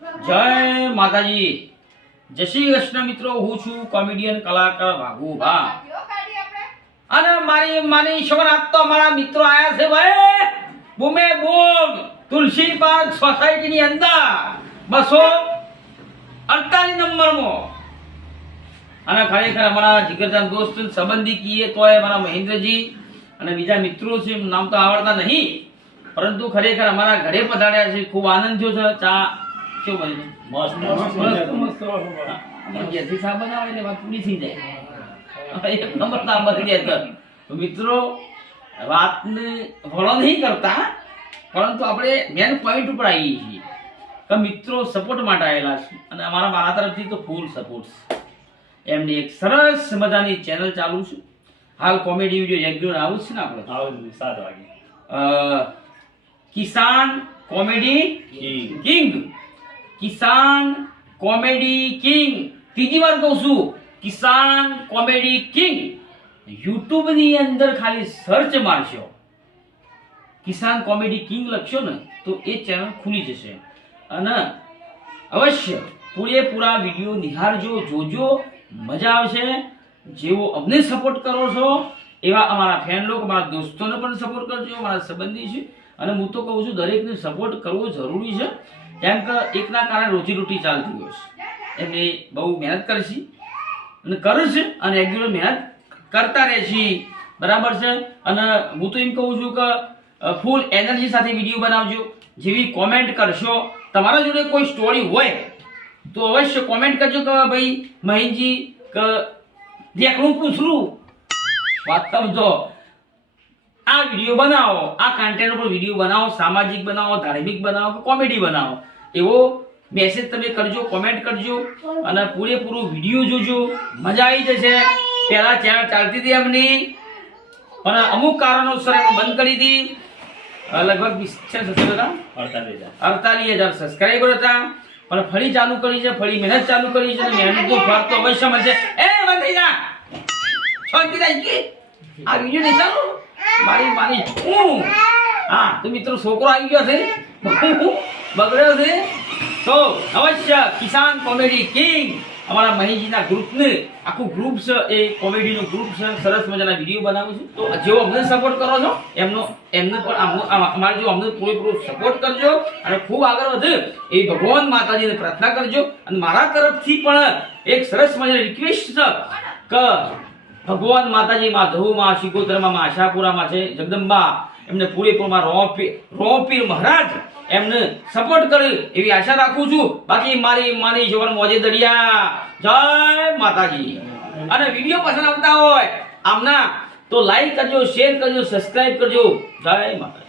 જય માતાજી, જય શ્રી કૃષ્ણ મિત્રો. હું છું કોમેડિયન કલાકાર ભાગુભા અને મારી માની શોરાત તો અમારા મિત્રો આયા છે ભાઈ. બૂમે બૂમ તુલસી પાર્ક સોસાયટી ની અંદર 248 નંબરમાં. અને ખરેખર અમારા જીગરજાન દોસ્ત સંબંધી કીએ તો અમારા મહેન્દ્રજી અને બીજા મિત્રો છે, નામ તો આવડતા નહીં, પરંતુ ખરેખર અમારા ઘરે પધાર્યા છે. ખૂબ આનંદ થયો છે. ચા કેવું બને છે? મસ્ત. ઘેરથી ચા બનાવે એટલે વાત પૂરી થઈ જાય. એક નંબર ના બની જાય. તો મિત્રો વાતને ફોલો નહીં કરતા, પરંતુ આપણે મેન પોઈન્ટ ઉપર આવીએ છીએ કે મિત્રો સપોર્ટ માટે આવેલા છે અને મારા તરફથી તો ફૂલ સપોર્ટ છે. એમની એક સરસ મજાની ચેનલ ચાલુ છે. હાલ કોમેડી વિડીયો રેગ્યુલર આવું છે ને આપણે 7 વાગે. કિસાન કોમેડી કિંગ. કિસાન કોમેડી કિંગ. ત્રીજી વાર કહું છું, કિસાન કોમેડી કિંગ. YouTube ની અંદર ખાલી સર્ચ મારશો, કિસાન કોમેડી કિંગ લખશો ને તો એ ચેનલ ખુલી જશે. અને અવશ્ય પૂરેપૂરા વિડીયો નિહાળજો, જોજો, મજા આવશે. જેવો અમને સપોર્ટ કરો છો એવા અમારા ફેન લોકો, અમારા દોસ્તોને પણ સપોર્ટ કરજો, અમારા સંબંધી છે. અને હું તો કહું છું દરેકને સપોર્ટ કરવો જરૂરી છે, કેમ કે એકના કારણે રોજીરોટી ચાલતી હોય છે. એમને બહુ મહેનત કરશે અને કરે છે અને રેગ્યુલર મહેનત કરતા રહેશે, બરાબર છે. અને હું તો એમ કહું છું કે ફૂલ એનર્જી સાથે વિડીયો બનાવજો. જેવી કોમેન્ટ કરશો, તમારા જોડે કોઈ સ્ટોરી હોય તો અવશ્ય કોમેન્ટ કરજો કે ભાઈ મહેશજી કે દેખલું પૂછલું વાત સમજો, આ વિડીયો બનાવો, આ કન્ટેન્ટ ઉપર વિડીયો બનાવો, સામાજિક બનાવો, ધાર્મિક બનાવો કે કોમેડી બનાવો, એવો મેસેજ તમે કરજો, કોમેન્ટ કરજો અને પૂરેપૂરો વિડીયો જોજો. મજા આવી જશે. પહેલા ચેનલ ચાલતી હતી એમની, પણ અમુક કારણોસર બંધ કરી હતી. લગભગ 48,000 સબસ્ક્રાઇબર હતા, પણ ફરી ચાલુ કરી છે, ફરી મહેનત ચાલુ કરી છે. મહેનતનું ફળ તો અવશ્ય મળશે. એ બંધ થઈ જા, શાંતિ રાખી. આ વિડીયો નહીં ચાલુ મારી હા તો મિત્રો છોકરો આવી ગયો છે, બગડ્યો છે. તો અવશ્ય કિસાન કોમેડી કિંગ અમારા મહેશજીના ગ્રુપને, આખું ગ્રુપ છે, એ કોમેડીનું ગ્રુપ છે, સરસ મજાના વિડીયો બનાવું છું. તો જેવો અમને સપોર્ટ કરો છો એમને પણ અમારે જો અમને પૂરેપૂરો સપોર્ટ કરજો અને ખૂબ આગળ વધે એ ભગવાન માતાજીને પ્રાર્થના કરજો. અને મારા તરફથી પણ એક સરસ મજાની રિક્વેસ્ટ છે કે ભગવાન માતાજી માં ધરુમાં, શિકોતરમાં, આશાપુરામાં છે જગદંબા, એમને પૂરેપૂરમાં રોપીર મહારાજ એમને સપોર્ટ કરે એવી આશા રાખું છું. બાકી મારી જોવાનું મોજે દરિયા. જય માતાજી. અને વિડીયો પસંદ આવતા હોય આમના તો લાઈક કરજો, શેર કરજો, સબસ્ક્રાઇબ કરજો. જય માતાજી.